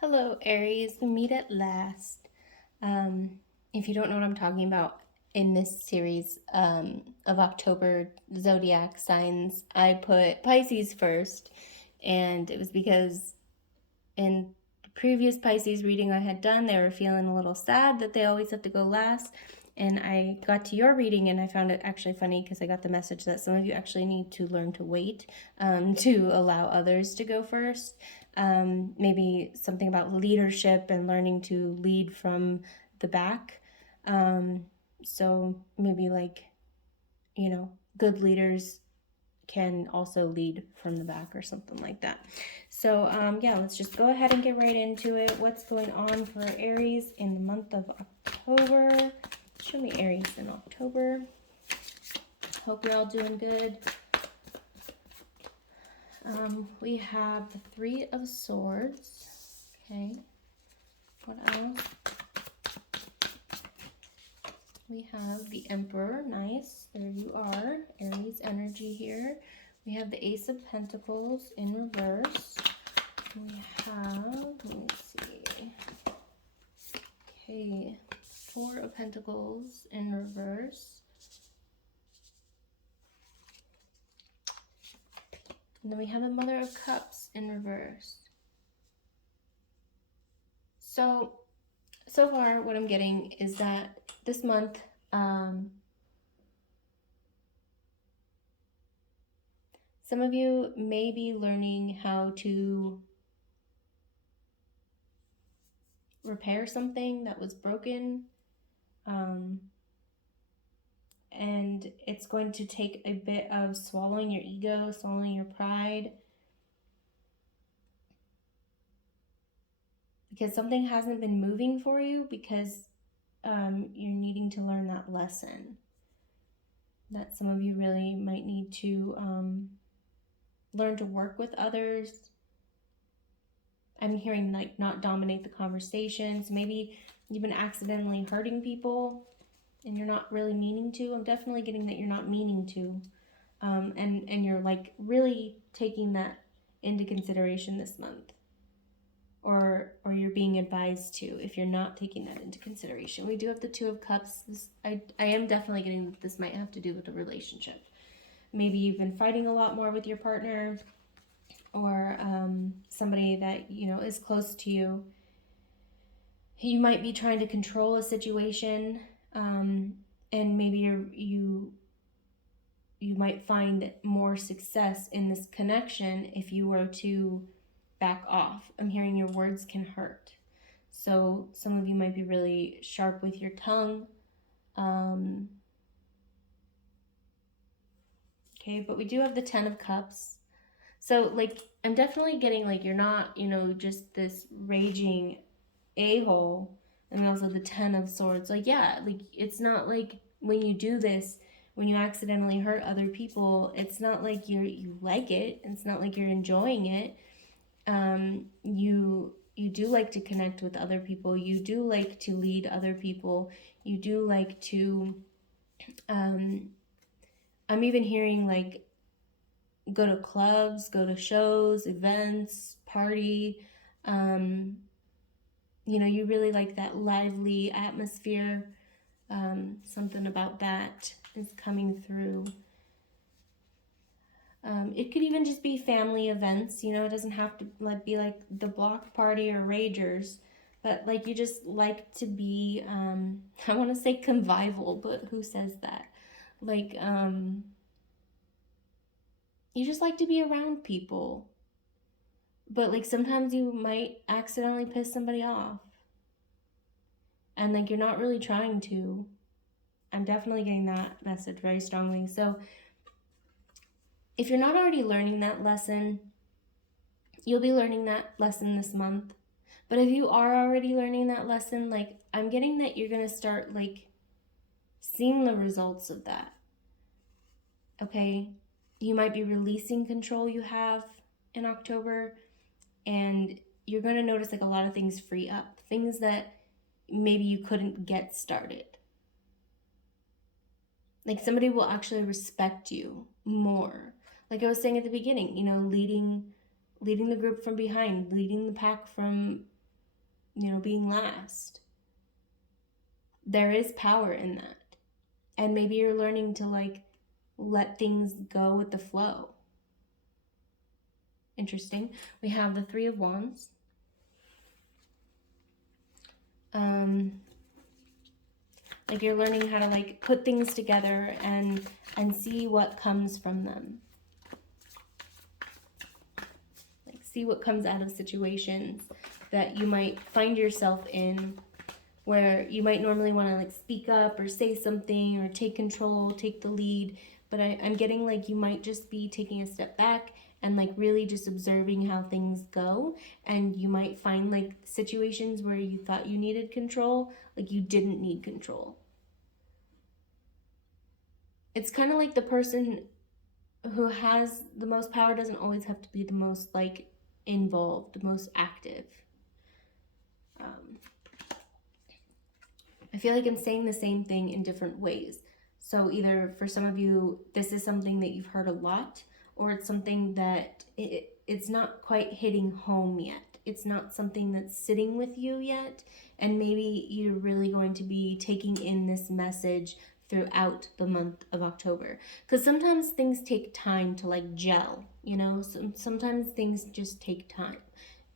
Hello, Aries. We meet at last. Um, if you don't know what I'm talking about in this series of October zodiac signs, I put Pisces first, and it was because in the previous Pisces reading I had done, they were feeling a little sad that they always have to go last. And I got to your reading and I found it actually funny because I got the message that some of you actually need to learn to wait to allow others to go first. Maybe something about leadership and learning to lead from the back. So maybe good leaders can also lead from the back or something like that. So yeah, let's just go ahead and get right into it. What's going on for Aries in the month of October? Show me Aries in October. Hope you're all doing good. We have the Three of Swords. Okay. What else? We have the Emperor. Nice. There you are. Aries energy here. We have the Ace of Pentacles in reverse. We have, let me see. Okay. Four of Pentacles in reverse. And then we have the Mother of Cups in reverse. So far what I'm getting is that this month, some of you may be learning how to repair something that was broken. And it's going to take a bit of swallowing your ego, swallowing your pride, because something hasn't been moving for you because you're needing to learn that lesson. That some of you really might need to learn to work with others. I'm hearing like not dominate the conversations. Maybe you've been accidentally hurting people and you're not really meaning to. I'm definitely getting that you're not meaning to. And you're like really taking that into consideration this month. Or you're being advised to if you're not taking that into consideration. We do have the Two of Cups. I am definitely getting that this might have to do with a relationship. Maybe you've been fighting a lot more with your partner or somebody that is close to you. You might be trying to control a situation, and maybe you might find more success in this connection if you were to back off. I'm hearing your words can hurt. So some of you might be really sharp with your tongue. Okay, but we do have the Ten of Cups. So like I'm definitely getting like you're not, just this raging a-hole. And also the Ten of Swords. Like, yeah, like it's not like when you do this, when you accidentally hurt other people, it's not like you like it. It's not like you're enjoying it. You do like to connect with other people. You do like to lead other people. You do like to I'm even hearing like go to clubs, go to shows, events, party. You really like that lively atmosphere. Something about that is coming through. It could even just be family events. It doesn't have to be like the block party or ragers, but like you just like to be. I want to say convivial, but who says that? Like you just like to be around people, but like sometimes you might accidentally piss somebody off, and like you're not really trying to. I'm definitely getting that message very strongly. So if you're not already learning that lesson, you'll be learning that lesson this month. But if you are already learning that lesson, like I'm getting that you're going to start like seeing the results of that. Okay? You might be releasing control you have in October, and you're going to notice like a lot of things free up, things that maybe you couldn't get started. Like somebody will actually respect you more. Like I was saying at the beginning, leading the group from behind, leading the pack from being last. There is power in that. And maybe you're learning to like let things go with the flow. Interesting. We have the Three of Wands. Like you're learning how to like put things together and see what comes from them. Like see what comes out of situations that you might find yourself in, where you might normally want to like speak up or say something or take control, take the lead. But I'm getting like you might just be taking a step back and like really just observing how things go. And you might find like situations where you thought you needed control, like you didn't need control. It's kind of like the person who has the most power doesn't always have to be the most like involved, the most active. I feel like I'm saying the same thing in different ways. So either for some of you, this is something that you've heard a lot, or it's something that it's not quite hitting home yet. It's not something that's sitting with you yet. And maybe you're really going to be taking in this message throughout the month of October. Because sometimes things take time to like gel, sometimes things just take time.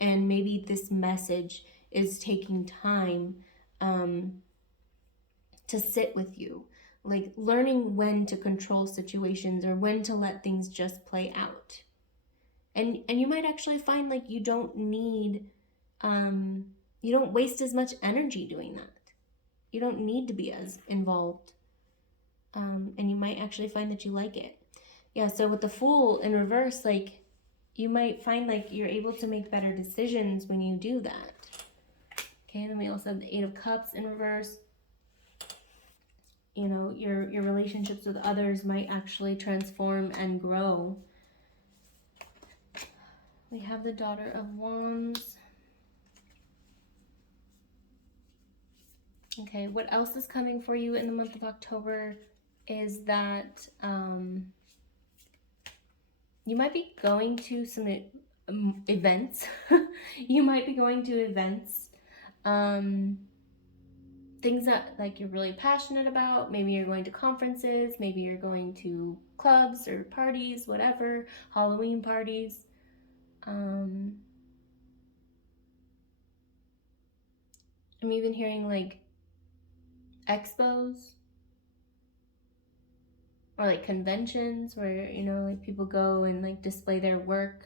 And maybe this message is taking time to sit with you, like learning when to control situations or when to let things just play out. And you might actually find like you don't need you don't waste as much energy doing that. You don't need to be as involved. And you might actually find that you like it. Yeah, so with the Fool in reverse, like you might find like you're able to make better decisions when you do that. Okay, and then we also have the Eight of Cups in reverse. Your relationships with others might actually transform and grow. We have the Daughter of Wands. Okay, what else is coming for you in the month of October is that you might be going to some events. You might be going to events. Things that like you're really passionate about. Maybe you're going to conferences, maybe you're going to clubs or parties, whatever, Halloween parties. I'm even hearing like expos or like conventions where like people go and like display their work.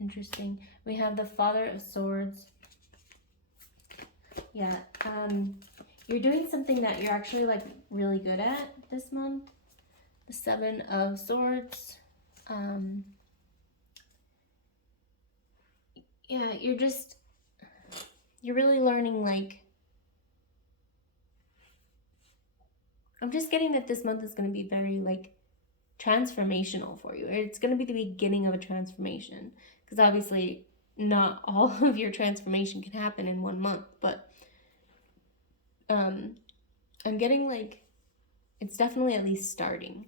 Interesting. We have the Father of Swords. Yeah, you're doing something that you're actually like really good at this month. The Seven of Swords. Yeah, you're really learning like, I'm just getting that this month is going to be very like transformational for you. It's going to be the beginning of a transformation, because obviously not all of your transformation can happen in 1 month, but I'm getting like it's definitely at least starting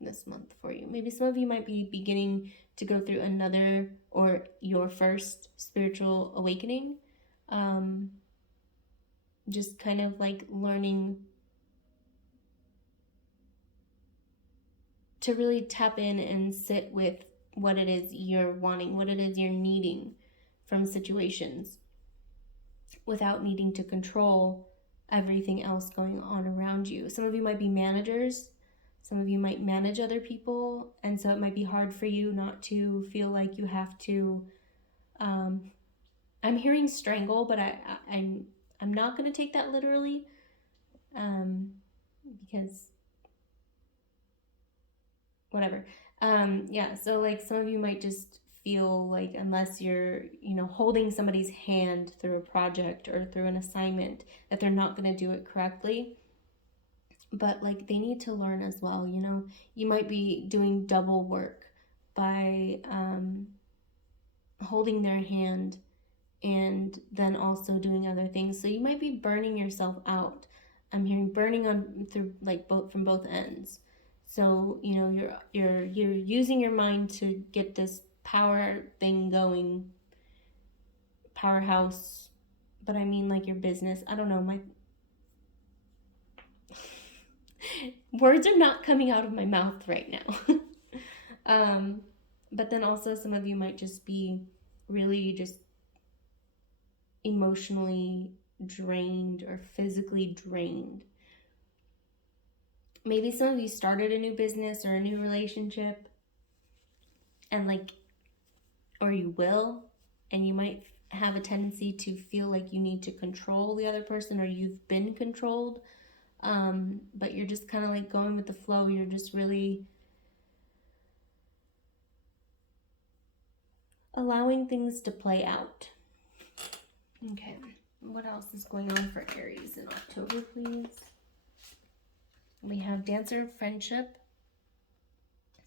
this month for you. Maybe some of you might be beginning to go through another or your first spiritual awakening. Just kind of like learning to really tap in and sit with what it is you're wanting, what it is you're needing from situations without needing to control everything else going on around you. Some of you might be managers. Some of you might manage other people, and so it might be hard for you not to feel like you have to. I'm hearing strangle, but I'm not going to take that literally, because whatever. Yeah, so like some of you might just feel like unless you're holding somebody's hand through a project or through an assignment, that they're not going to do it correctly. But like they need to learn as well. You might be doing double work by holding their hand and then also doing other things, so you might be burning yourself out. I'm hearing burning on through like both from both ends. So you're using your mind to get this power thing going, powerhouse, but I mean like your business. I don't know, my words are not coming out of my mouth right now. But then also some of you might just be really just emotionally drained or physically drained. Maybe some of you started a new business or a new relationship and like, or you will, and you might have a tendency to feel like you need to control the other person or you've been controlled. But you're just kind of like going with the flow. You're just really allowing things to play out. Okay, what else is going on for Aries in October, please? We have Dancer of Friendship.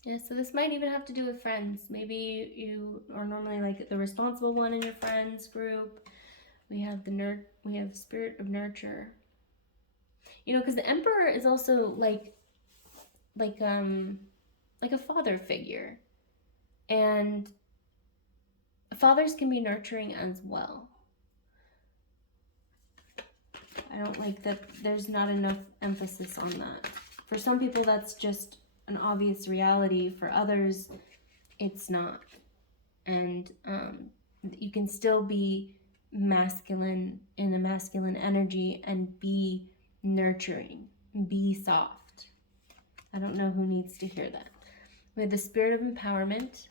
Yeah, so this might even have to do with friends. Maybe you are normally like the responsible one in your friends group. We have we have Spirit of Nurture. You know, because the Emperor is also like a father figure, and fathers can be nurturing as well. I don't like that there's not enough emphasis on that. For some people, that's just an obvious reality. For others, it's not. And you can still be masculine in a masculine energy and be nurturing, be soft. I don't know who needs to hear that. We have the Spirit of Empowerment.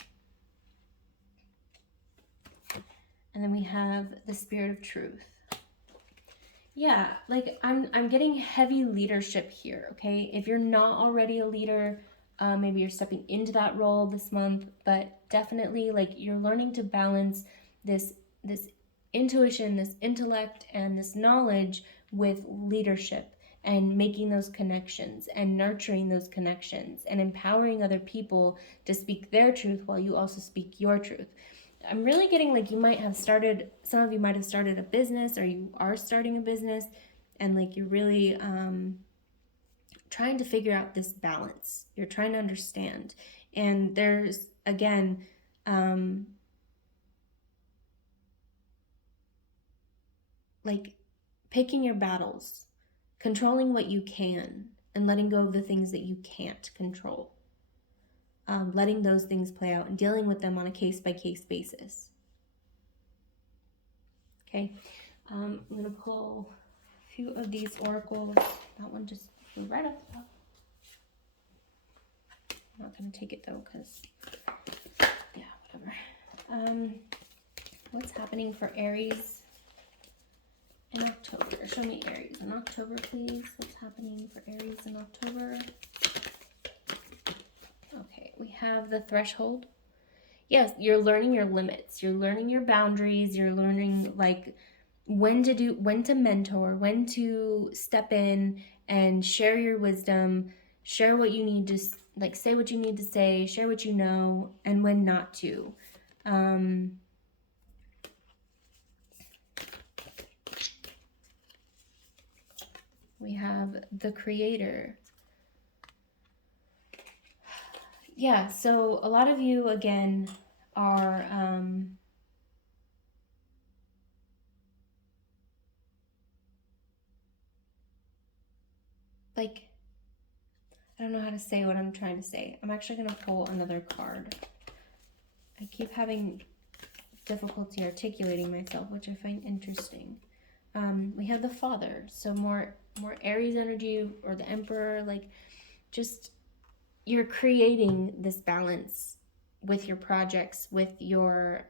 And then we have the Spirit of Truth. Yeah, like I'm getting heavy leadership here, okay? If you're not already a leader, maybe you're stepping into that role this month, but definitely like you're learning to balance this intuition, this intellect, and this knowledge with leadership and making those connections and nurturing those connections and empowering other people to speak their truth while you also speak your truth. I'm really getting like you might have started, some of you might have started a business or you are starting a business and like you're really trying to figure out this balance. You're trying to understand. And there's, again, like picking your battles, controlling what you can and letting go of the things that you can't control. Letting those things play out and dealing with them on a case-by-case basis. Okay, I'm going to pull a few of these oracles. That one just flew right off the top. I'm not going to take it though because, yeah, whatever. What's happening for Aries in October? Show me Aries in October, please. What's happening for Aries in October? Okay, we have the Threshold. Yes, you're learning your limits. You're learning your boundaries. You're learning like when to mentor, when to step in and share your wisdom, share what you need to, like say what you need to say, share what you know, and when not to. We have the Creator. Yeah, so a lot of you, again, are like, I don't know how to say what I'm trying to say. I'm actually going to pull another card. I keep having difficulty articulating myself, which I find interesting. We have the Father, so more Aries energy, or the Emperor, like just you're creating this balance with your projects, with your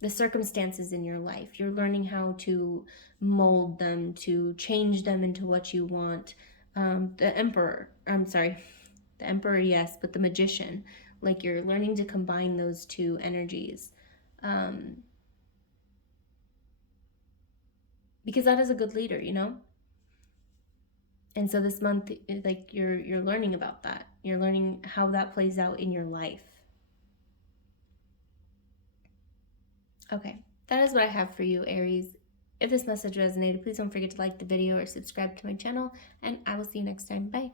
the circumstances in your life. You're learning how to mold them, to change them into what you want. The Emperor, yes, but the Magician, like you're learning to combine those two energies. Because that is a good leader, you know? And so this month, like you're learning about that. You're learning how that plays out in your life. Okay, that is what I have for you, Aries. If this message resonated, please don't forget to like the video or subscribe to my channel, and I will see you next time. Bye.